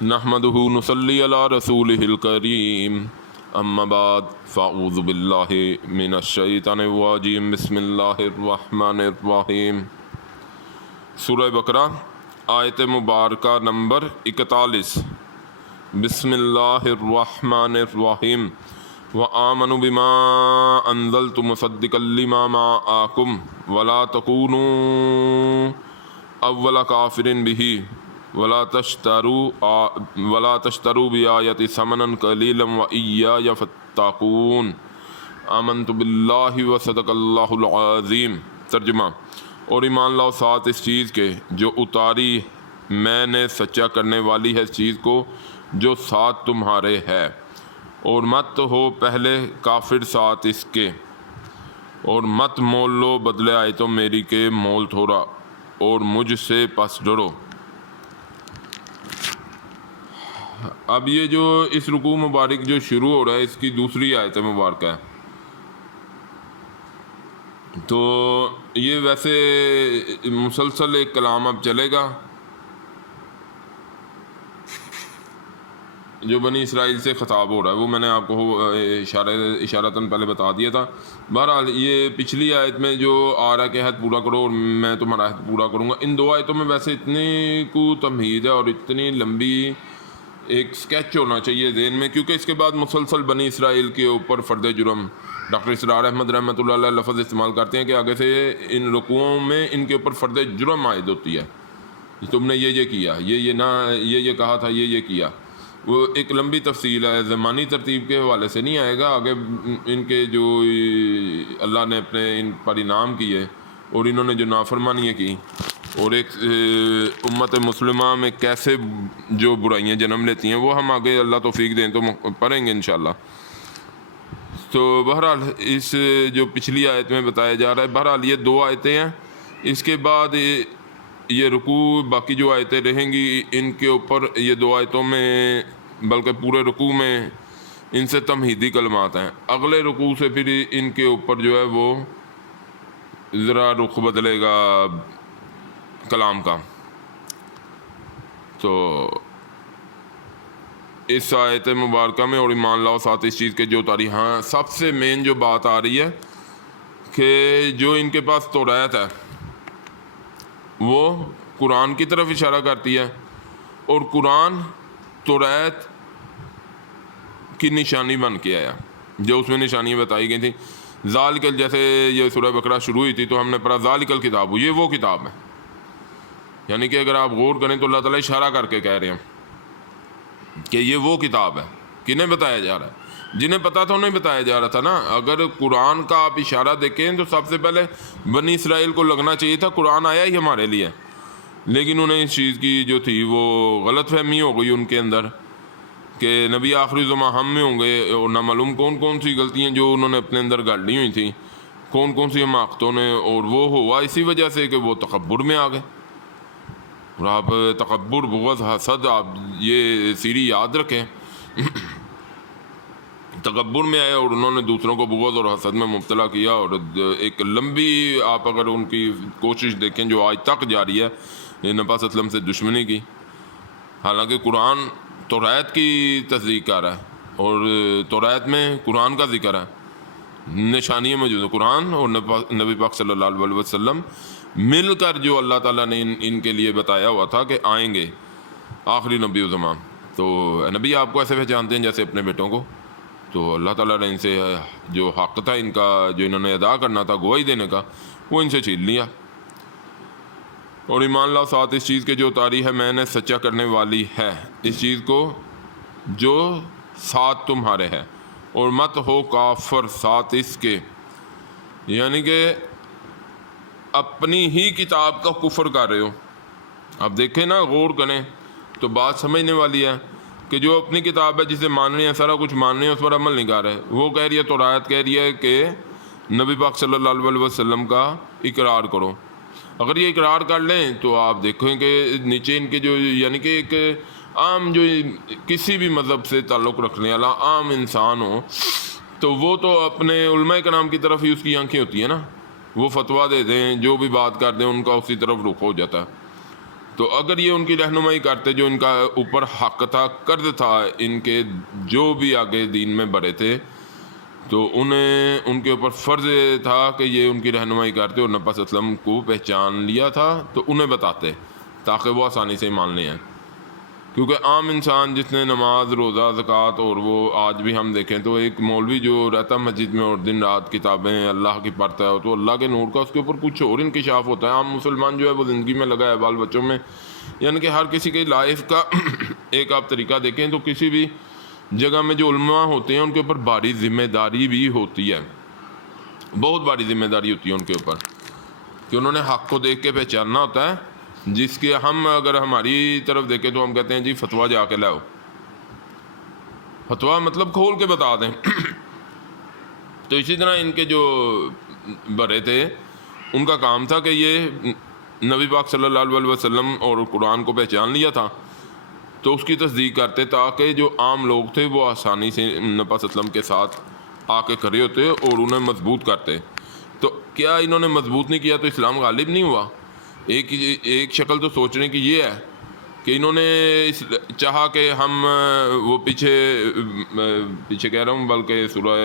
نحمدہ نصلی علی رسولہ الکریم اما بعد فاعوذ باللہ من الشیطان الرجیم بسم اللہ الرحمن الرحیم۔ سورہ بقرہ آیت مبارکہ نمبر 41۔ بسم اللہ الرحمن الرحیم۔ وآمنوا بما انزلت مصدقا لما معکم ولا تکونوا اول کافر بہ ولا تشتروا بآیاتی ثمنا قلیلا وإیای فاتقون۔ آمنت باللہ وصدق اللہ العظیم۔ ترجمہ: اور ایمان لاؤ ساتھ اس چیز کے جو اتاری میں نے سچا کرنے والی ہے اس چیز کو جو ساتھ تمہارے ہے، اور مت ہو پہلے کافر ساتھ اس کے، اور مت مول لو بدلے آیتوں میری کے مول تھوڑا، اور مجھ سے پس ڈرو۔ اب یہ جو اس رکوع مبارک جو شروع ہو رہا ہے اس کی دوسری آیت مبارکہ ہے، تو یہ ویسے مسلسل ایک کلام اب چلے گا جو بنی اسرائیل سے خطاب ہو رہا ہے، وہ میں نے آپ کو اشارتاً پہلے بتا دیا تھا۔ بہرحال یہ پچھلی آیت میں جو آ رہا ہے کہ عہد پورا کرو اور میں تمہارا عہد پورا کروں گا، ان دو آیتوں میں ویسے اتنی کو تمہید ہے اور اتنی لمبی ایک سکیچ ہونا چاہیے ذہن میں، کیونکہ اس کے بعد مسلسل بنی اسرائیل کے اوپر فرد جرم ڈاکٹر اسرار احمد رحمۃ اللہ علیہ لفظ استعمال کرتے ہیں کہ آگے سے ان رکوعوں میں ان کے اوپر فرد جرم عائد ہوتی ہے، تم نے یہ کیا، یہ کہا تھا، یہ کیا۔ وہ ایک لمبی تفصیل ہے، زمانی ترتیب کے حوالے سے نہیں آئے گا، آگے ان کے جو اللہ نے اپنے ان پر انعام کیے اور انہوں نے جو نافرمانیاں کی اور ایک امت مسلمہ میں کیسے جو برائیاں جنم لیتی ہیں، وہ ہم آگے اللہ توفیق دیں تو پڑھیں گے انشاءاللہ۔ تو بہرحال اس جو پچھلی آیت میں بتایا جا رہا ہے، بہرحال یہ دو آیتیں ہیں، اس کے بعد یہ رکوع باقی جو آیتیں رہیں گی ان کے اوپر یہ دو آیتوں میں بلکہ پورے رکوع میں ان سے تمہیدی کلمات ہیں۔ اگلے رکوع سے پھر ان کے اوپر جو ہے وہ ذرا رخ بدلے گا کلام کا۔ تو اس آیت مبارکہ میں اور ایمان لاؤ ساتھ اس چیز کے جو تاریخ، ہاں سب سے مین جو بات آ رہی ہے کہ جو ان کے پاس توریت ہے وہ قرآن کی طرف اشارہ کرتی ہے، اور قرآن توریت کی نشانی بن کے آیا، جو اس میں نشانیاں بتائی گئی تھیں۔ ذالک، جیسے یہ سورہ بقرہ شروع ہوئی تھی تو ہم نے پڑھا ذالک الکتاب، یہ وہ کتاب ہے، یعنی کہ اگر آپ غور کریں تو اللہ تعالیٰ اشارہ کر کے کہہ رہے ہیں کہ یہ وہ کتاب ہے۔ کنہیں بتایا جا رہا ہے؟ جنہیں پتا تھا انہیں بتایا جا رہا تھا نا۔ اگر قرآن کا آپ اشارہ دیکھیں تو سب سے پہلے بنی اسرائیل کو لگنا چاہیے تھا قرآن آیا ہی ہمارے لیے، لیکن انہیں اس چیز کی جو تھی وہ غلط فہمی ہو گئی ان کے اندر کہ نبی آخری زماں ہم میں ہوں گے، اور نہ معلوم کون کون سی غلطیاں جو انہوں نے اپنے اندر گاڑ لی ہوئی تھیں، کون کون سی حماقتوں نے، اور وہ ہوا اسی وجہ سے کہ وہ تکبر میں آ گئے۔ اور آپ تکبر، بغض، حسد، آپ یہ سیری یاد رکھیں، تکبر میں آئے اور انہوں نے دوسروں کو بغض اور حسد میں مبتلا کیا، اور ایک لمبی آپ اگر ان کی کوشش دیکھیں جو آج تک جاری ہے نبی اسلم سے دشمنی کی، حالانکہ قرآن توریت کی تصدیق کر رہا ہے اور توریت میں قرآن کا ذکر ہے، نشانیاں موجود ہیں، قرآن اور نبی پاک صلی اللہ علیہ وسلم مل کر جو اللہ تعالیٰ نے ان کے لیے بتایا ہوا تھا کہ آئیں گے آخری نبی و زمان۔ تو نبی آپ کو ایسے پہچانتے ہیں جیسے اپنے بیٹوں کو، تو اللہ تعالیٰ نے ان سے جو حق تھا ان کا، جو انہوں نے ادا کرنا تھا گواہی دینے کا، وہ ان سے چھین لیا۔ اور ایمان لاؤ ساتھ اس چیز کے جو اتاری ہے میں نے سچا کرنے والی ہے اس چیز کو جو ساتھ تمہارے ہے، اور مت ہو کافر ساتھ اس کے، یعنی کہ اپنی ہی کتاب کا کفر کر رہے ہو۔ اب دیکھیں نا، غور کریں تو بات سمجھنے والی ہے کہ جو اپنی کتاب ہے جسے مان رہے ہیں، سارا کچھ مان رہے ہیں، اس پر عمل نہیں کر رہے۔ وہ کہہ رہی ہے، توریت کہہ رہی ہے کہ نبی پاک صلی اللہ علیہ وسلم کا اقرار کرو۔ اگر یہ اقرار کر لیں تو آپ دیکھیں کہ نیچے ان کے جو، یعنی کہ ایک عام جو کسی بھی مذہب سے تعلق رکھنے والا عام انسان ہو تو وہ تو اپنے علماء کرام کی طرف ہی اس کی آنکھیں ہوتی ہیں نا، وہ فتویٰ دے دیں، جو بھی بات کر دیں ان کا اسی طرف رخ ہو جاتا ہے۔ تو اگر یہ ان کی رہنمائی کرتے، جو ان کا اوپر حق تھا، قرض تھا ان کے جو بھی آگے دین میں بڑے تھے، تو انہیں ان کے اوپر فرض تھا کہ یہ ان کی رہنمائی کرتے، اور نبی صلی اللہ علیہ وسلم کو پہچان لیا تھا تو انہیں بتاتے تاکہ وہ آسانی سے مان لیں. کیونکہ عام انسان جس نے نماز، روزہ، زکوٰۃ، اور وہ آج بھی ہم دیکھیں تو ایک مولوی جو رہتا ہے مسجد میں اور دن رات کتابیں اللہ کی پڑھتا ہے، تو اللہ کے نور کا اس کے اوپر کچھ اور انکشاف ہوتا ہے. عام مسلمان جو ہے وہ زندگی میں لگا ہے، بال بچوں میں، یعنی کہ ہر کسی کی لائف کا ایک آپ طریقہ دیکھیں تو کسی بھی جگہ میں جو علماء ہوتے ہیں ان کے اوپر بھاری ذمہ داری بھی ہوتی ہے، بہت بڑی ذمہ داری ہوتی ہے ان کے اوپر، کہ انہوں نے حق کو دیکھ کے پہچاننا ہوتا ہے. جس کے ہم اگر ہماری طرف دیکھیں تو ہم کہتے ہیں جی فتویٰ جا کے لاؤ، فتویٰ مطلب کھول کے بتا دیں. تو اسی طرح ان کے جو بڑے تھے ان کا کام تھا کہ یہ نبی پاک صلی اللہ علیہ وسلم اور قرآن کو پہچان لیا تھا تو اس کی تصدیق کرتے، تاکہ جو عام لوگ تھے وہ آسانی سے نبی صلی اللہ علیہ وسلم کے ساتھ آ کے کھڑے ہوتے اور انہیں مضبوط کرتے. تو کیا انہوں نے مضبوط نہیں کیا تو اسلام غالب نہیں ہوا؟ ایک شکل تو سوچنے کی یہ ہے کہ انہوں نے چاہا کہ ہم وہ پیچھے کہہ رہا ہوں بلکہ سورہ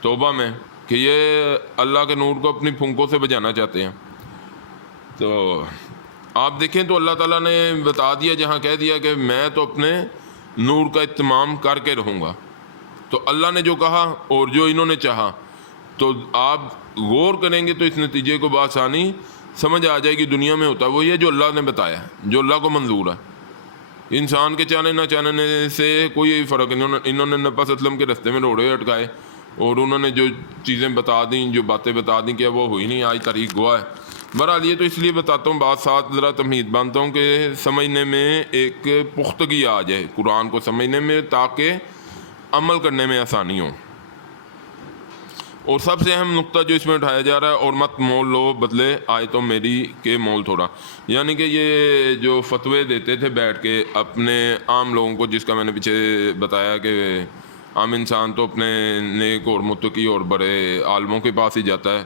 توبہ میں، کہ یہ اللہ کے نور کو اپنی پھونکوں سے بجانا چاہتے ہیں. تو آپ دیکھیں تو اللہ تعالیٰ نے بتا دیا، جہاں کہہ دیا کہ میں تو اپنے نور کا اتمام کر کے رہوں گا. تو اللہ نے جو کہا اور جو انہوں نے چاہا، تو آپ غور کریں گے تو اس نتیجے کو بآسانی سمجھ آ جائے گی. دنیا میں ہوتا ہے وہ یہ جو اللہ نے بتایا، جو اللہ کو منظور ہے. انسان کے چاہنے نہ چاہنے سے کوئی فرق نہیں. انہوں نے نبی صلی اللہ علیہ وسلم کے رستے میں روڑے اٹکائے اور انہوں نے جو چیزیں بتا دیں، جو باتیں بتا دیں کہ وہ ہوئی نہیں، آج تاریخ گواہ ہے. بہرحال یہ تو اس لیے بتاتا ہوں، بات ساتھ ذرا تمہید باندھتا ہوں کہ سمجھنے میں ایک پختگی آ جائے قرآن کو سمجھنے میں، تاکہ عمل کرنے میں آسانی ہو. اور سب سے اہم نقطہ جو اس میں اٹھایا جا رہا ہے، اور مت مول لو بدلے آیتوں میری کے مول تھوڑا، یعنی کہ یہ جو فتوے دیتے تھے بیٹھ کے اپنے عام لوگوں کو، جس کا میں نے پیچھے بتایا کہ عام انسان تو اپنے نیک اور متقی اور بڑے عالموں کے پاس ہی جاتا ہے،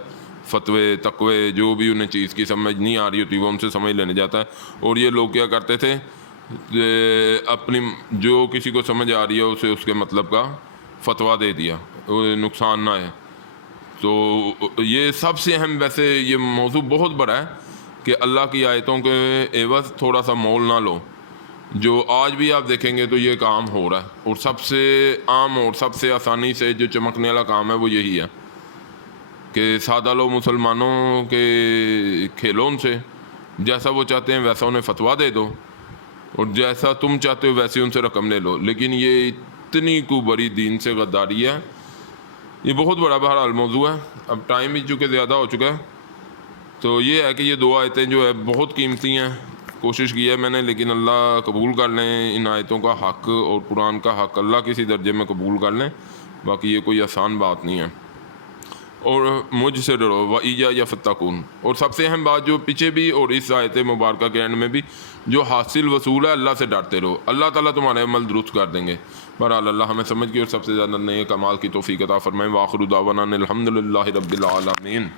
فتوے تقوے جو بھی انہیں چیز کی سمجھ نہیں آ رہی ہوتی وہ ان سے سمجھ لینے جاتا ہے. اور یہ لوگ کیا کرتے تھے، اپنی جو کسی کو سمجھ آ رہی ہے اسے اس کے مطلب کا فتویٰ دے دیا، نقصان نہ ہے. تو یہ سب سے اہم، ویسے یہ موضوع بہت بڑا ہے کہ اللہ کی آیتوں کے عوض تھوڑا سا مول نہ لو. جو آج بھی آپ دیکھیں گے تو یہ کام ہو رہا ہے، اور سب سے عام اور سب سے آسانی سے جو چمکنے والا کام ہے وہ یہی ہے کہ سادہ لو مسلمانوں کے کھیلوں ان سے، جیسا وہ چاہتے ہیں ویسا انہیں فتویٰ دے دو، اور جیسا تم چاہتے ہو ویسے ان سے رقم لے لو. لیکن یہ اتنی کو بڑی دین سے غداری ہے، یہ بہت بڑا بہرحال موضوع ہے. اب ٹائم بھی چونکہ زیادہ ہو چکا ہے، تو یہ ہے کہ یہ 2 آیتیں جو ہے بہت قیمتی ہیں. کوشش کی ہے میں نے، لیکن اللہ قبول کر لیں ان آیتوں کا حق، اور قرآن کا حق اللہ کسی درجے میں قبول کر لیں. باقی یہ کوئی آسان بات نہیں ہے. اور مجھ سے ڈرو وَإِيَّايَ فَاتَّقُونِ. اور سب سے اہم بات جو پیچھے بھی اور اس آیت مبارکہ کے اینڈ میں بھی جو حاصل وصول ہے، اللہ سے ڈرتے رہو، اللہ تعالیٰ تمہارے عمل درست کر دیں گے. بہرحال اللہ ہمیں سمجھ کے اور سب سے زیادہ نئے کمال کی توفیق عطا فرمائے. وآخر دعوانا الحمد للہ رب العالمین.